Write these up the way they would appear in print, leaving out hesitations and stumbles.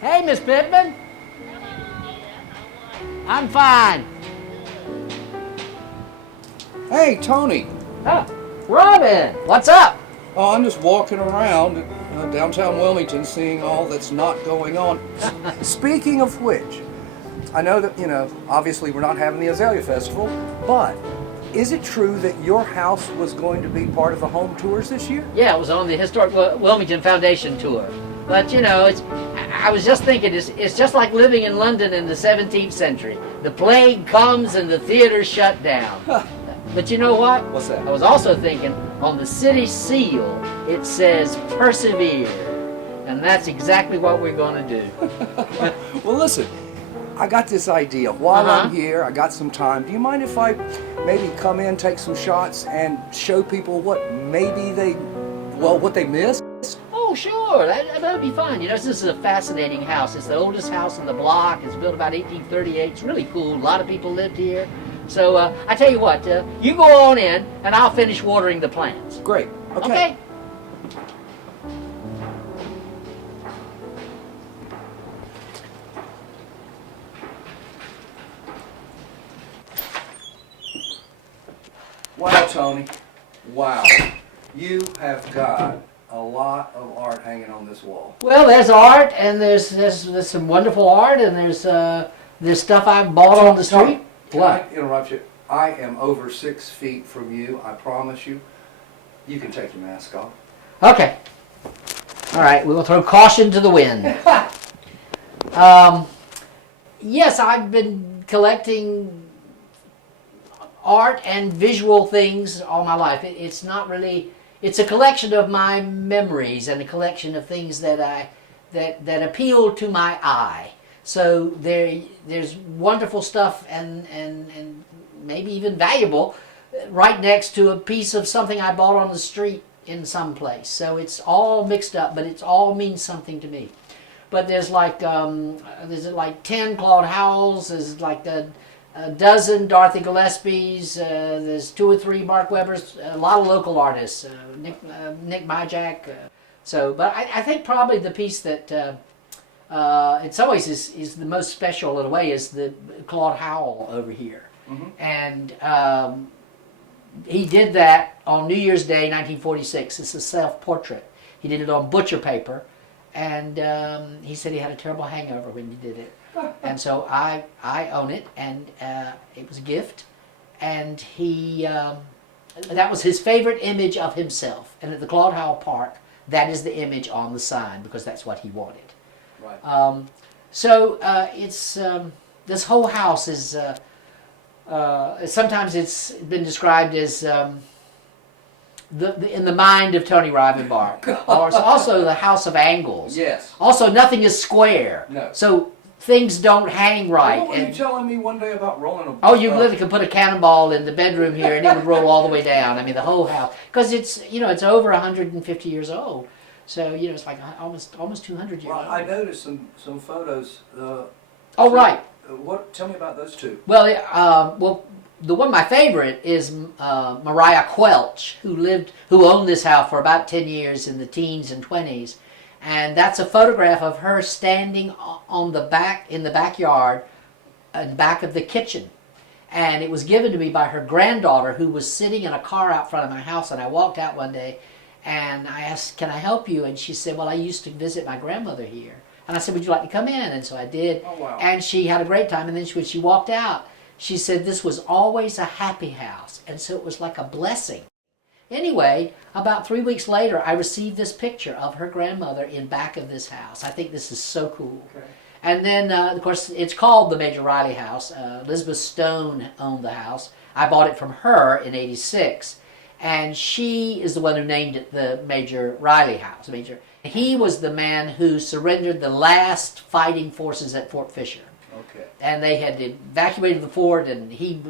Hey, Miss Pittman. I'm fine. Hey, Tony. Oh, Robin, what's up? Oh, I'm just walking around downtown Wilmington seeing all that's not going on. Speaking of which, I know that, obviously we're not having the Azalea Festival, but is it true that your house was going to be part of the home tours this year? Yeah, it was on the Historic Wilmington Foundation tour. But, I was just thinking, it's just like living in London in the 17th century. The plague comes and the theaters shut down. But you know what? What's that? I was also thinking, on the city seal, it says persevere. And that's exactly what we're going to do. Well, listen, I got this idea. While I'm here, I got some time. Do you mind if I maybe come in, take some shots, and show people what what they missed? Oh, sure. That would be fun. This is a fascinating house. It's the oldest house in the block. It's built about 1838. It's really cool. A lot of people lived here. So I tell you what, you go on in, and I'll finish watering the plants. Great. Okay? Wow, Tony. Wow. You have got a lot of art hanging on this wall. Well, there's art, and there's some wonderful art, and there's stuff I've bought on the street. Can I interrupt you? I am over 6 feet from you, I promise you. You can take your mask off. Okay. All right, we will throw caution to the wind. Yes, I've been collecting art and visual things all my life. It's not really... It's a collection of my memories and a collection of things that appeal to my eye. So there's wonderful stuff and maybe even valuable right next to a piece of something I bought on the street in some place. So it's all mixed up, but it all means something to me. But there's like 10 Claude Howells, there's like a dozen Dorothy Gillespie's, there's 2 or 3 Mark Webbers, a lot of local artists, Nick Myjack. But I think probably the piece that in some ways is the most special in a way is the Claude Howell over here. Mm-hmm. And he did that on New Year's Day 1946. It's a self-portrait. He did it on butcher paper, and he said he had a terrible hangover when he did it. And so I own it, and it was a gift. And that was his favorite image of himself. And at the Claude Howell Park, that is the image on the sign because that's what he wanted. Right. It's this whole house is sometimes it's been described as in the mind of Tony RIvenbark, or it's also the house of angles. Yes. Also, nothing is square. No. So things don't hang right. What were you telling me one day about rolling a... Oh, you literally could put a cannonball in the bedroom here and it would roll all the way down. I mean, the whole house, because it's it's over 150 years old. So it's like almost 200 years old. I noticed some photos. Right. Tell me about those two. Well, the one my favorite is Mariah Quelch, who owned this house for about 10 years in the teens and 20s, and that's a photograph of her standing in the backyard, in the back of the kitchen, and it was given to me by her granddaughter, who was sitting in a car out front of my house, and I walked out one day, and I asked, "Can I help you?" And she said, "Well, I used to visit my grandmother here." And I said, "Would you like to come in?" And so I did. Oh, wow. And she had a great time. And then when she walked out, she said this was always a happy house. And so it was like a blessing. Anyway, about 3 weeks later, I received this picture of her grandmother in back of this house. I think this is so cool. Okay. And then, of course, it's called the Major Riley House. Elizabeth Stone owned the house. I bought it from her in '86. And she is the one who named it the Major Riley House. He was the man who surrendered the last fighting forces at Fort Fisher. Okay. And they had evacuated the fort, and he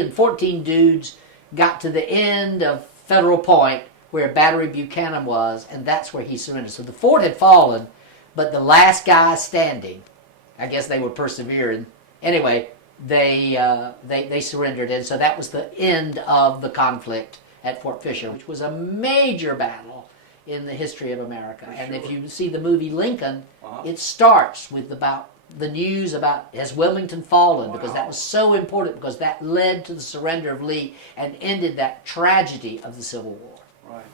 and 14 dudes got to the end of Federal Point, where Battery Buchanan was, and that's where he surrendered. So the fort had fallen, but the last guy standing, I guess they were persevering. Anyway, they surrendered, and so that was the end of the conflict at Fort Fisher, which was a major battle in the history of America. And if you see the movie Lincoln, it starts with about the news about has Wilmington fallen, because that was so important, because that led to the surrender of Lee and ended that tragedy of the Civil War. Right.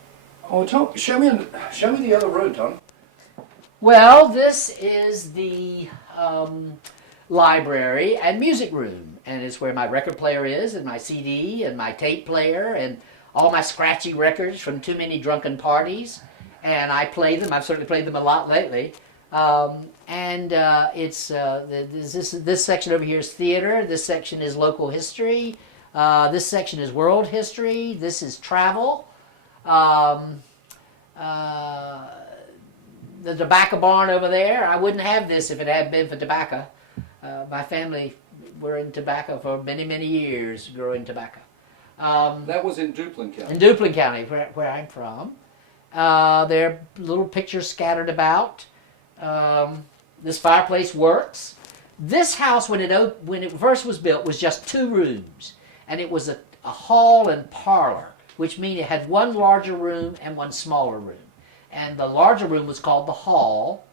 Oh, show me the other room, Tony. Well, this is the library and music room, and it's where my record player is, and my CD, and my tape player, and all my scratchy records from too many drunken parties, and I play them. I've certainly played them a lot lately. It's this section over here is theater. This section is local history. This section is world history. This is travel. The tobacco barn over there. I wouldn't have this if it hadn't been for tobacco. My family were in tobacco for many, many years, growing tobacco. That was in Duplin County. In Duplin County, where I'm from. There are little pictures scattered about. This fireplace works. This house, when it first was built, was just 2 rooms, and it was a hall and parlor, which means it had one larger room and one smaller room. And the larger room was called the hall,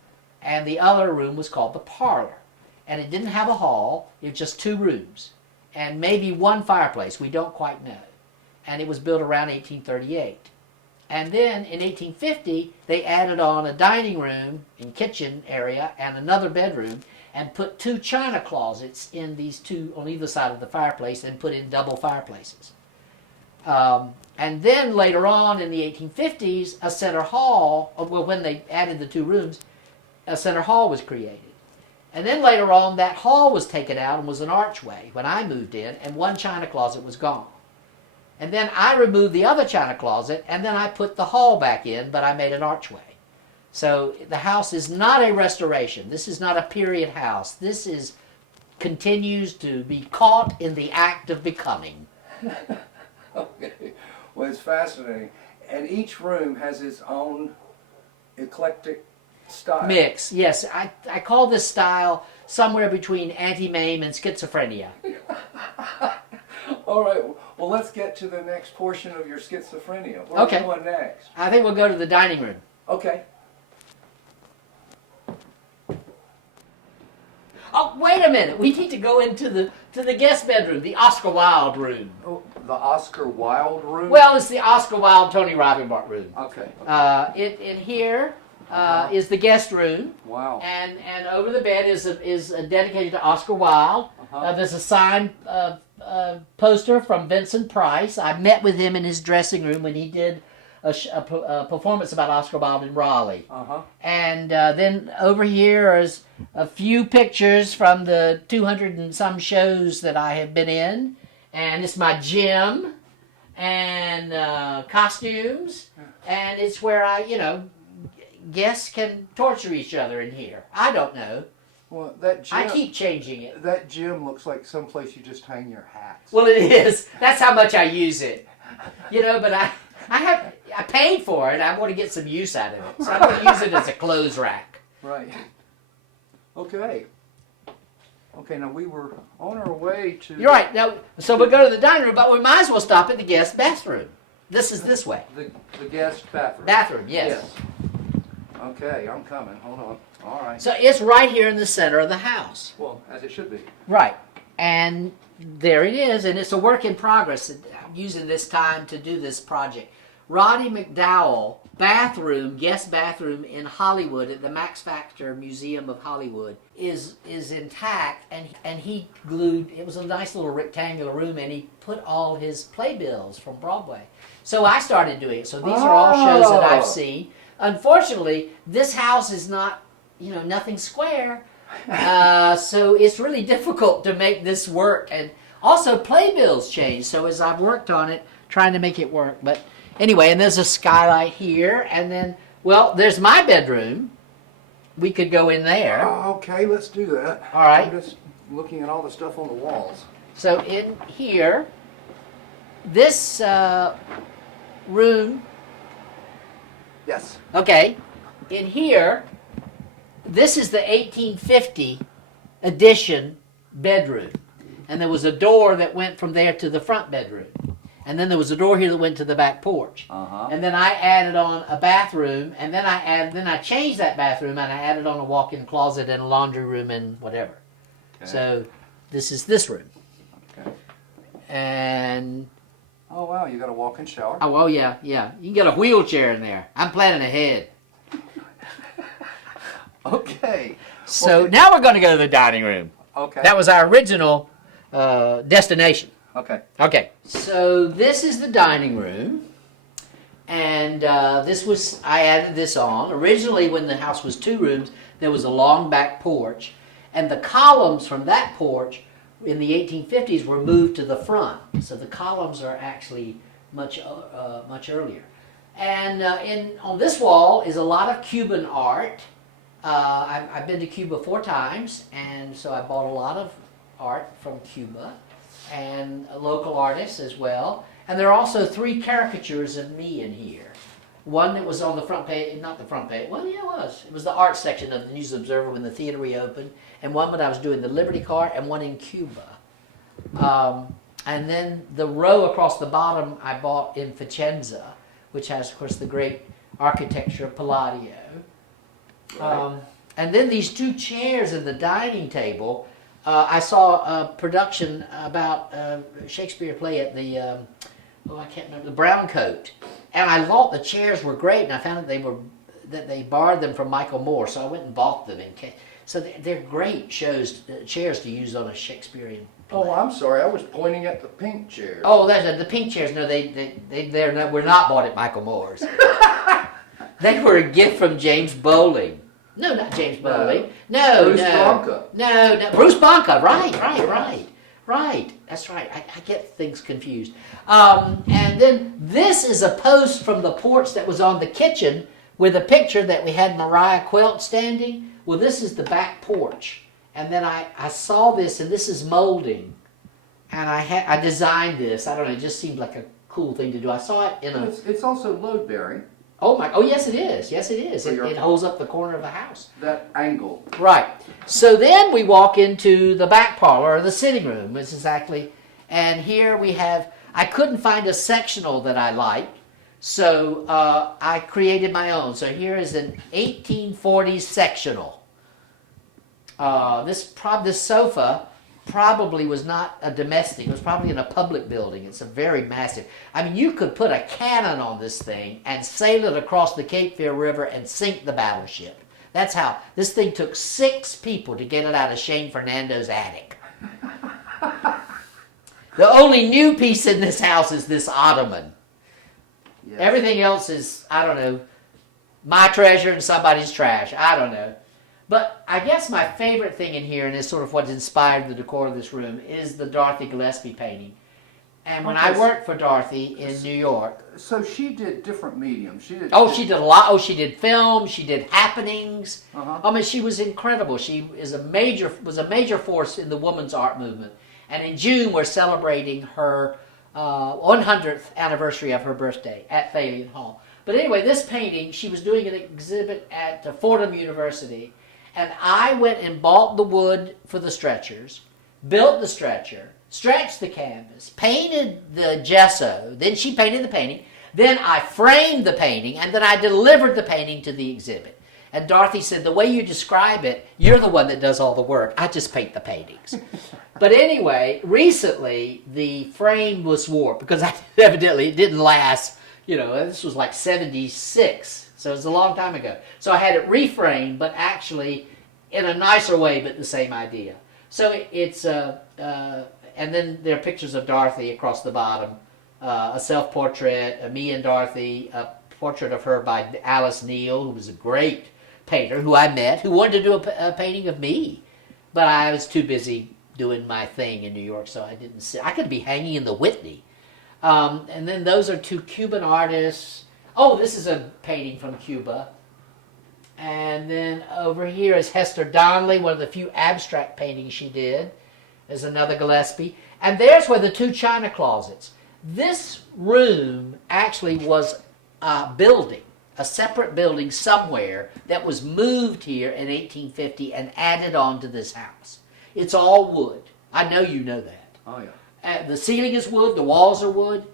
and the other room was called the parlor. And it didn't have a hall, it was just 2 rooms, and maybe one fireplace, we don't quite know. And it was built around 1838. And then in 1850, they added on a dining room and kitchen area and another bedroom, and put 2 china closets in these 2 on either side of the fireplace, and put in double fireplaces. And then later on in the 1850s, a center hall, well, when they added the 2 rooms, a center hall was created. And then later on, that hall was taken out and was an archway when I moved in, and one china closet was gone. And then I removed the other china closet, and then I put the hall back in, but I made an archway. So the house is not a restoration. This is not a period house. This continues to be caught in the act of becoming. Okay. Well, it's fascinating. And each room has its own eclectic style. Mix, yes. I call this style somewhere between anti-mame and schizophrenia. All right. Well, let's get to the next portion of your schizophrenia. Where are we going next? I think we'll go to the dining room. Okay. Oh, wait a minute. We need to go into the guest bedroom, the Oscar Wilde room. Oh, the Oscar Wilde room? Well, it's the Oscar Wilde, Tony RIvenbark room. Okay. In here is the guest room. Wow. And over the bed is dedicated to Oscar Wilde. There's a signed poster from Vincent Price. I met with him in his dressing room when he did a performance about Oscar Wilde in Raleigh. And then over here is a few pictures from the 200 and some shows that I have been in. And it's my gym and costumes. And it's where guests can torture each other in here. I don't know. Well, that gym, I keep changing it. That gym looks like someplace you just hang your hats. Well, it is. That's how much I use it. But I paid for it. I want to get some use out of it. So I'm going to use it as a clothes rack. Right. Okay. Okay, now we were on our way to... You're right. Now, so we'll go to the dining room, but we might as well stop at the guest bathroom. This is this way. The guest bathroom. Bathroom, yes. Okay, I'm coming. Hold on. All right. So it's right here in the center of the house. Well, as it should be. Right. And there it is, and it's a work in progress. I'm using this time to do this project. Roddy McDowell guest bathroom in Hollywood at the Max Factor Museum of Hollywood is intact, and he glued, it was a nice little rectangular room, and he put all his playbills from Broadway. So I started doing it. So these are all shows that I've seen. Unfortunately, this house is not, nothing square. So it's really difficult to make this work. And also playbills change. So as I've worked on it, trying to make it work. But anyway, and there's a skylight here. And then, well, there's my bedroom. We could go in there. Okay, let's do that. All right. I'm just looking at all the stuff on the walls. So in here, this room. Yes. Okay. In here, this is the 1850 edition bedroom. and there was a door that went from there to the front bedroom. And then there was a door here that went to the back porch. And then I added on a bathroom, and then I changed that bathroom, and I added on a walk-in closet and a laundry room and whatever. Okay. So this is this room. Okay. And oh wow, you got a walk-in shower. Oh well, yeah. You can get a wheelchair in there. I'm planning ahead. Okay. So now we're going to go to the dining room. Okay. That was our original destination. Okay. Okay. So this is the dining room, and I added this on. Originally, when the house was 2 rooms, there was a long back porch, and the columns from that porch in the 1850s were moved to the front. So the columns are actually much earlier. And on this wall is a lot of Cuban art. I've been to Cuba 4 times, and so I bought a lot of art from Cuba, and local artists as well. And there are also 3 caricatures of me in here. One that was on the front page, not the front page, well, yeah, it was. It was the art section of the News Observer when the theater reopened, and one when I was doing the Liberty Car, and one in Cuba. And then the row across the bottom I bought in Vicenza, which has, of course, the great architecture of Palladio. Right. And then these 2 chairs in the dining table, I saw a production about Shakespeare play at the, I can't remember, the Brown Coat. And I thought the chairs were great, and I found that they borrowed them from Michael Moore, so I went and bought them. So they're great chairs to use on a Shakespearean play. Oh, I'm sorry, I was pointing at the pink chairs. Oh, the pink chairs, no, they were not bought at Michael Moore's. They were a gift from James Bowling. No, not James Bowling. No, Bruce Bonka. No, Bruce Bonka. Right. That's right. I get things confused. And then this is a post from the porch that was on the kitchen with a picture that we had Mariah Quilt standing. Well, this is the back porch. And then I saw this, and this is molding. And I designed this. I don't know, it just seemed like a cool thing to do. I saw it in a... It's also load-bearing. Oh, yes it is. It holds up the corner of the house. That angle. Right. So then we walk into the back parlor, or the sitting room, which is exactly, and here we have, I couldn't find a sectional that I liked, so I created my own. So here is an 1840s sectional. This sofa probably was not a domestic. It was probably in a public building. It's a very massive. I mean, you could put a cannon on this thing and sail it across the Cape Fear River and sink the battleship. That's how. This thing took 6 people to get it out of Shane Fernando's attic. The only new piece in this house is this ottoman. Yes. Everything else is, I don't know, my treasure and somebody's trash. I don't know. But I guess my favorite thing in here, and is sort of what inspired the decor of this room, is the Dorothy Gillespie painting. And when I worked for Dorothy in New York... So she did different mediums. She did a lot. Oh, she did film. She did happenings. I mean, she was incredible. She was a major force in the women's art movement. And in June, we're celebrating her 100th anniversary of her birthday at Thalian Hall. But anyway, this painting, she was doing an exhibit at Fordham University. And I went and bought the wood for the stretchers, built the stretcher, stretched the canvas, painted the gesso, then she painted the painting, then I framed the painting, and then I delivered the painting to the exhibit. And Dorothy said, the way you describe it, you're the one that does all the work. I just paint the paintings. But anyway, recently the frame was warped because evidently it didn't last. You know, this was like 76. So it was a long time ago. So I had it reframed, but actually in a nicer way, but the same idea. So it's, and then there are pictures of Dorothy across the bottom, a self-portrait, me and Dorothy, a portrait of her by Alice Neal, who was a great painter, who I met, who wanted to do a painting of me. But I was too busy doing my thing in New York, so I didn't see. I could be hanging in the Whitney. And then those are 2 Cuban artists. Oh, this is a painting from Cuba. And then over here is Hester Donnelly, one of the few abstract paintings she did. There's another Gillespie. And there's where the 2 china closets. This room actually was a building, a separate building somewhere that was moved here in 1850 and added on to this house. It's all wood. I know you know that. Oh, yeah. The ceiling is wood, the walls are wood,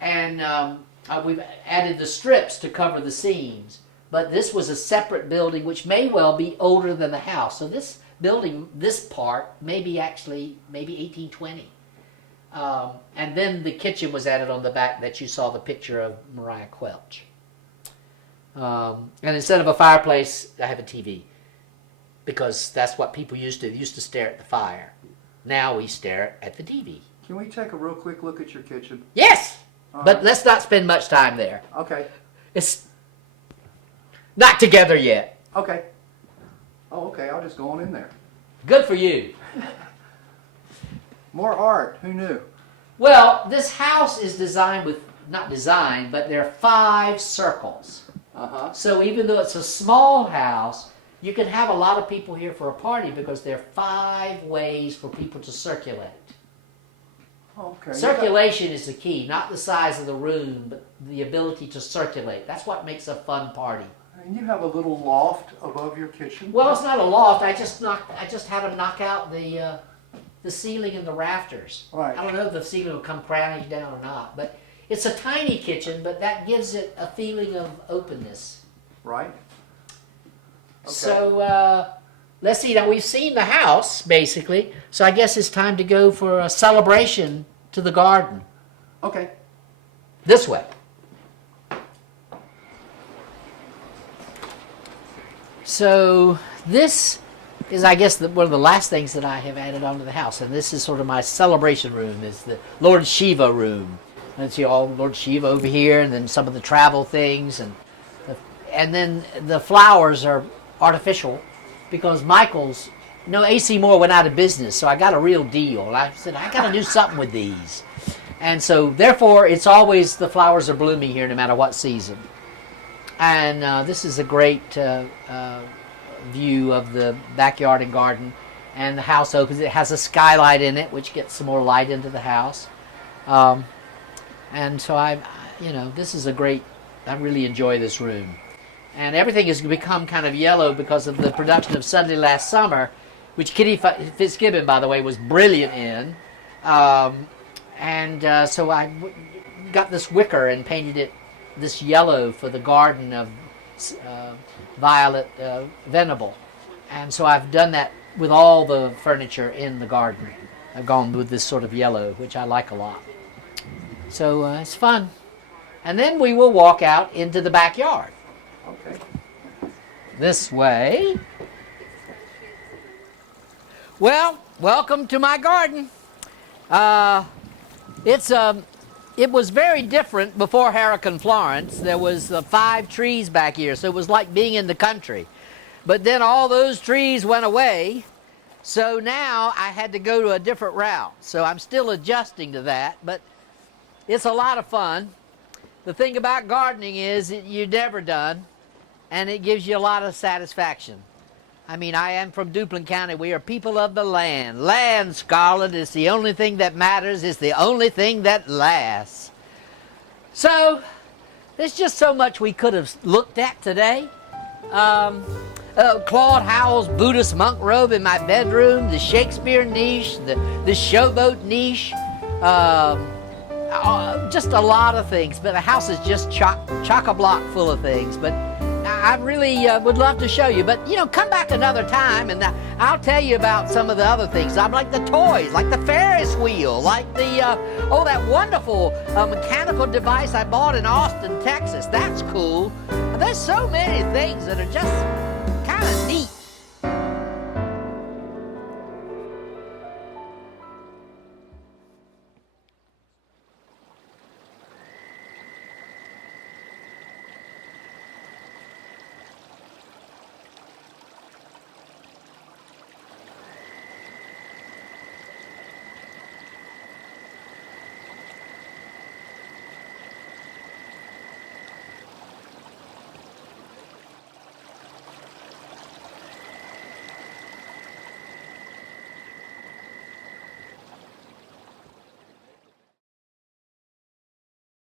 and we've added the strips to cover the seams. But this was a separate building, which may well be older than the house. So this building, this part, maybe 1820. And then the kitchen was added on the back that you saw the picture of Mariah Quelch. And instead of a fireplace, I have a TV. Because that's what people used to. They used to stare at the fire. Now we stare at the TV. Can we take a real quick look at your kitchen? Yes! All But right. let's not spend much time there. Okay. It's not together yet. Okay. Oh, okay. I'll just go on in there. Good for you. More art. Who knew? Well, this house is designed with, not designed, but there are 5 circles. Uh-huh. So even though it's a small house, you can have a lot of people here for a party because there are 5 ways for people to circulate. Okay. Circulation is the key, not the size of the room, but the ability to circulate. That's what makes a fun party. And you have a little loft above your kitchen? Well, it's not a loft. I just had them knock out the ceiling and the rafters. Right. I don't know if the ceiling will come crashing down or not, but it's a tiny kitchen, but that gives it a feeling of openness. Right. Okay. So let's see. Now we've seen the house basically, so I guess it's time to go for a celebration to the garden. Okay. This way. So this is, I guess, one of the last things that I have added onto the house, and this is sort of my celebration room. Is the Lord Shiva room. And see all Lord Shiva over here, and then some of the travel things, and then the flowers are artificial because Michael's, AC Moore went out of business, so I got a real deal. I said I got to do something with these, and so therefore it's always the flowers are blooming here no matter what season. And this is a great view of the backyard and garden, and the house opens. It has a skylight in it, which gets some more light into the house. And so this is a great, I really enjoy this room. And everything has become kind of yellow because of the production of Sunday Last Summer, which Kitty Fitzgibbon, by the way, was brilliant in. So I got this wicker and painted it this yellow for the garden of Violet Venable. And so I've done that with all the furniture in the garden. I've gone with this sort of yellow, which I like a lot. So it's fun. And then we will walk out into the backyard. Okay. This way. Well, welcome to my garden. It was very different before Hurricane Florence. There was 5 trees back here, so it was like being in the country. But then all those trees went away, so now I had to go to a different route. So I'm still adjusting to that, but it's a lot of fun. The thing about gardening is you're never done, and it gives you a lot of satisfaction. I mean, I am from Duplin County. We are people of the land. Land, Scarlet, is the only thing that matters. It's the only thing that lasts. So, there's just so much we could have looked at today. Claude Howell's Buddhist monk robe in my bedroom, the Shakespeare niche, the showboat niche, just a lot of things. But the house is just chock-a-block full of things. But I really would love to show you, but come back another time and I'll tell you about some of the other things. I like the toys, like the Ferris wheel, like the, that wonderful mechanical device I bought in Austin, Texas. That's cool. There's so many things that are just kind of